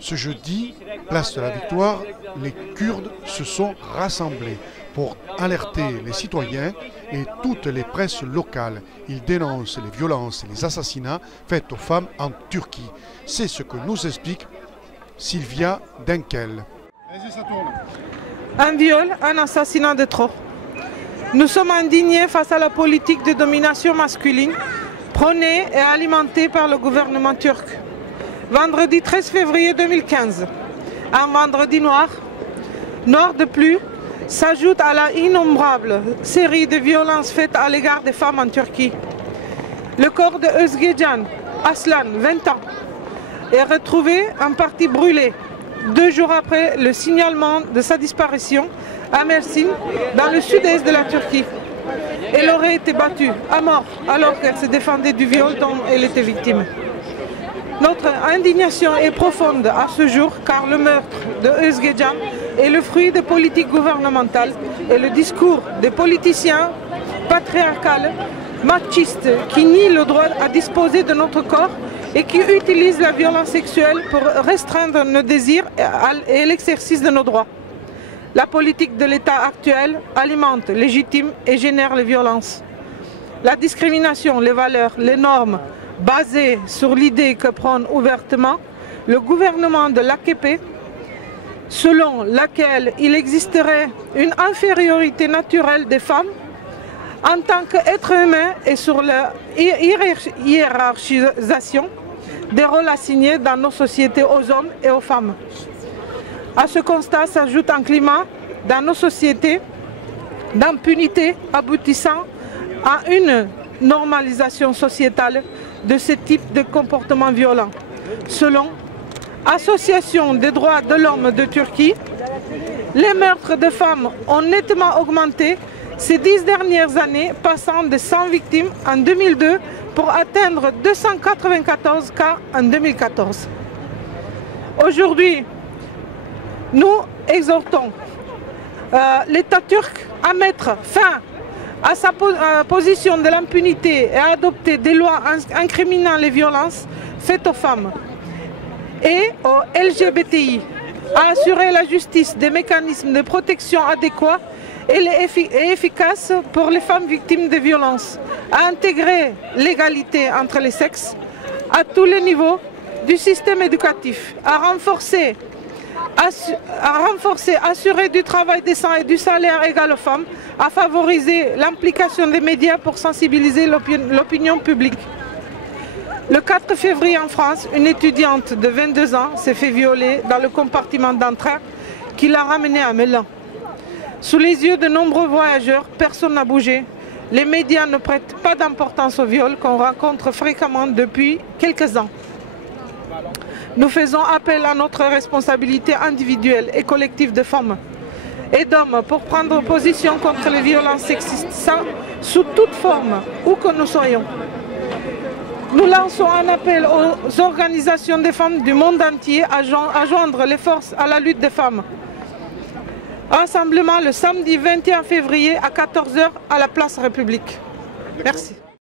Ce jeudi, place de la Victoire, les Kurdes se sont rassemblés pour alerter les citoyens et toutes les presses locales. Ils dénoncent les violences et les assassinats faits aux femmes en Turquie. C'est ce que nous explique Sylvia Denkel. Un viol, un assassinat de trop. Nous sommes indignés face à la politique de domination masculine prônée et alimentée par le gouvernement turc. Vendredi 13 février 2015, un vendredi noir de pluie, s'ajoute à la innombrable série de violences faites à l'égard des femmes en Turquie. Le corps de Özgecan Aslan, 20 ans, est retrouvé en partie brûlé 2 jours après le signalement de sa disparition à Mersin, dans le sud-est de la Turquie. Elle aurait été battue à mort alors qu'elle se défendait du viol dont elle était victime. Notre indignation est profonde à ce jour car le meurtre de Özgecan est le fruit des politiques gouvernementales et le discours des politiciens patriarcales, machistes, qui nient le droit à disposer de notre corps et qui utilisent la violence sexuelle pour restreindre nos désirs et l'exercice de nos droits. La politique de l'État actuel alimente, légitime et génère les violences. La discrimination, les valeurs, les normes basées sur l'idée que prône ouvertement le gouvernement de l'AKP, selon laquelle il existerait une infériorité naturelle des femmes en tant qu'êtres humains et sur la hiérarchisation des rôles assignés dans nos sociétés aux hommes et aux femmes. À ce constat s'ajoute un climat dans nos sociétés d'impunité aboutissant à une normalisation sociétale de ce type de comportement violent. Selon Association des droits de l'homme de Turquie, les meurtres de femmes ont nettement augmenté ces 10 dernières années, passant de 100 victimes en 2002 pour atteindre 294 cas en 2014. Aujourd'hui, nous exhortons l'État turc à mettre fin à sa position de l'impunité et à adopter des lois incriminant les violences faites aux femmes et aux LGBTI, à assurer la justice des mécanismes de protection adéquats et efficaces pour les femmes victimes de violences, à intégrer l'égalité entre les sexes à tous les niveaux du système éducatif, à renforcer, assurer du travail décent et du salaire égal aux femmes, à favoriser l'implication des médias pour sensibiliser l'opinion publique. Le 4 février en France, une étudiante de 22 ans s'est fait violer dans le compartiment d'un train qui l'a ramenée à Mélan. Sous les yeux de nombreux voyageurs, personne n'a bougé. Les médias ne prêtent pas d'importance au viol qu'on rencontre fréquemment depuis quelques ans. Nous faisons appel à notre responsabilité individuelle et collective de femmes et d'hommes pour prendre position contre les violences sexistes sous toute forme, où que nous soyons. Nous lançons un appel aux organisations des femmes du monde entier à joindre les forces à la lutte des femmes. Rassemblement le samedi 21 février à 14 h à la place République. Merci.